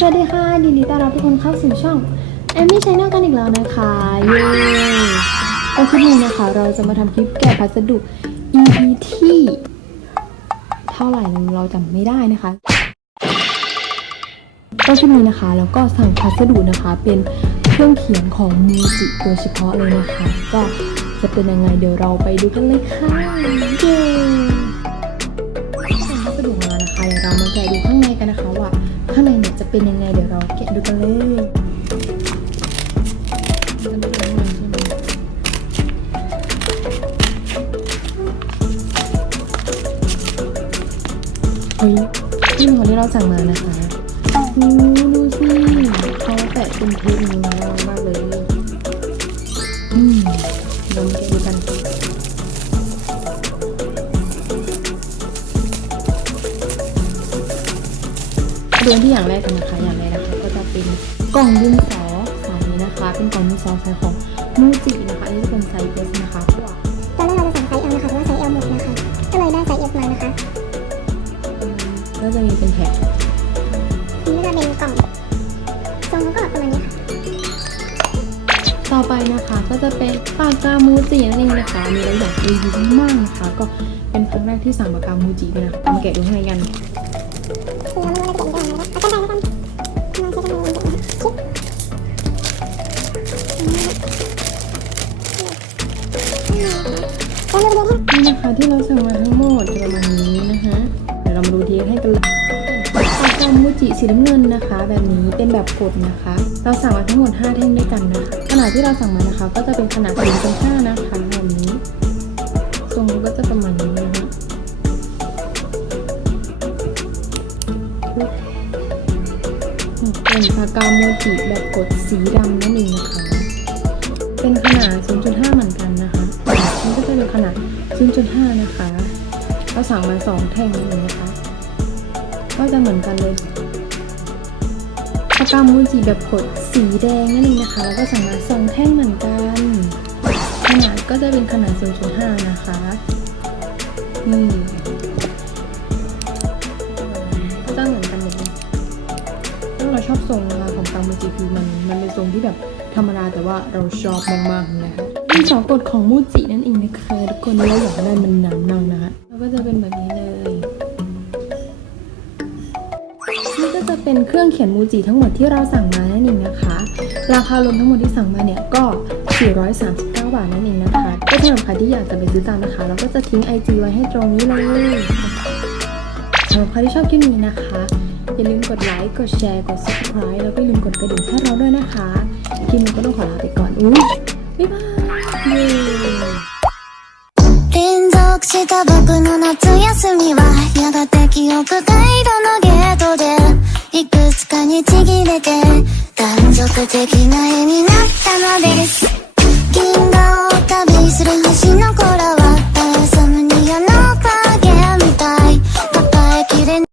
สวัสดีค่ะยินดีต้อนรับทุกคนเข้าสู่ช่องแอมมี่ชแนลกันอีกแล้วนะคะเย้ก็คลิปนี้นะคะ เราจะมาทำคลิปแกะพัสดุ EP ที่เท่าไหร่เราจำไม่ได้นะคะก็คลิปนี้นะคะแล้วก็สั่งพัสดุนะคะเป็นเครื่องเขียนของมูจิโดยเฉพาะเลยนะคะ ก็จะเป็นยังไงเดี๋ยวเราไปดูกันเลยค่ะเย้ เฮ้ยนี่เป็นของที่เราสั่งมานะคะอู้ดูสิเขาแปะเป็นเทปนี้น่ารักมากเลยอืมเดี๋ยวมาแกะดูกันดูที่อย่างแรกกันนะคะอย่างแรกนะคะก็จะเป็นกล่องดินสอใสนะคะ เป็นกล่องดินสอใสของมูจินะคะอันนี้เป็นไซส์เอสนะคะเพราะว่า ก็จะมีเป็นแถบทีนี้ก็จะเป็นกล่องทรงก็ประมาณนี้ค่ะต่อไปนะคะก็จะเป็นปากกามูจินั่นเองนะคะ มีเราอยากรีวิวมากนะคะ ก็เป็นครั้งแรกที่สั่งปากกามูจิด้วยนะมาแกะดูข้างในกันคือเราไม่รู้ว่าจะเป็นยังไงนะคะเอากันไดแล้วกันมาใช้กันไดเลยนะคะชิปแล้วเราไปดูที่นี่นะคะที่เราสั่งมา จิสีน้ำเงินนะคะ แบบนี้เป็นแบบกดนะคะ เราสั่งมาทั้งหมด 5 แท่งด้วยกันนะคะขนาดที่เราสั่งมานะคะ ก็จะเป็นขนาด0.5นะคะแบบนี้ทรงก็จะประมาณนี้นะคะเป็นปากกาโมจิแบบกดสีดำนั่นเองนะคะ เป็นขนาด 0.5 เหมือนกันนะคะนี่ก็จะเป็นขนาด 0.5 นะคะ เราสั่งมา 2 แท่งนั่นเองนะคะ ก็จะเหมือนกันเลย ปากามูจิแบบกดสีแดงนั่นเองนะคะ แล้วก็สั่งมา2แท่งเหมือนกัน ขนาดก็จะเป็นขนาด 0.5 นะคะนี่ก็จะเหมือนกันหมดเลยซึ่งเราชอบทรงนะคะของตังมูจิคือมันมันเป็นทรงที่แบบธรรมดาแต่ว่าเราชอบมากๆนะคะดินสอกดของมูจินั่นเองนะคะทุกคนเราอยากได้มันนานมากนะคะแล้วก็จะเป็นแบบนี้เลย จะเป็นเครื่องเขียนมูจิทั้งหมดที่เราสั่งมานั่นเองนะคะ ราคารวมทั้งหมดที่สั่งมาเนี่ยก็ 439 บาทนั่นเองนะคะก็สำหรับใครที่อยากจะไปซื้อตามนะคะ เราก็จะทิ้ง IG ไว้ให้ตรงนี้เลยสำหรับใครที่ชอบคลิปนี้นะคะ อย่าลืมกดไลค์ กดแชร์ กด subscribe แล้วก็อย่าลืมกดกระดิ่งให้เราด้วยนะคะ คลิปนี้ก็ต้องขอลาไปก่อน อุ้ยบ๊ายบายเย้ 連続した僕の夏休みはやがて記憶回路のゲートで いくつかにちぎれて断続的な絵になったのです。銀河を旅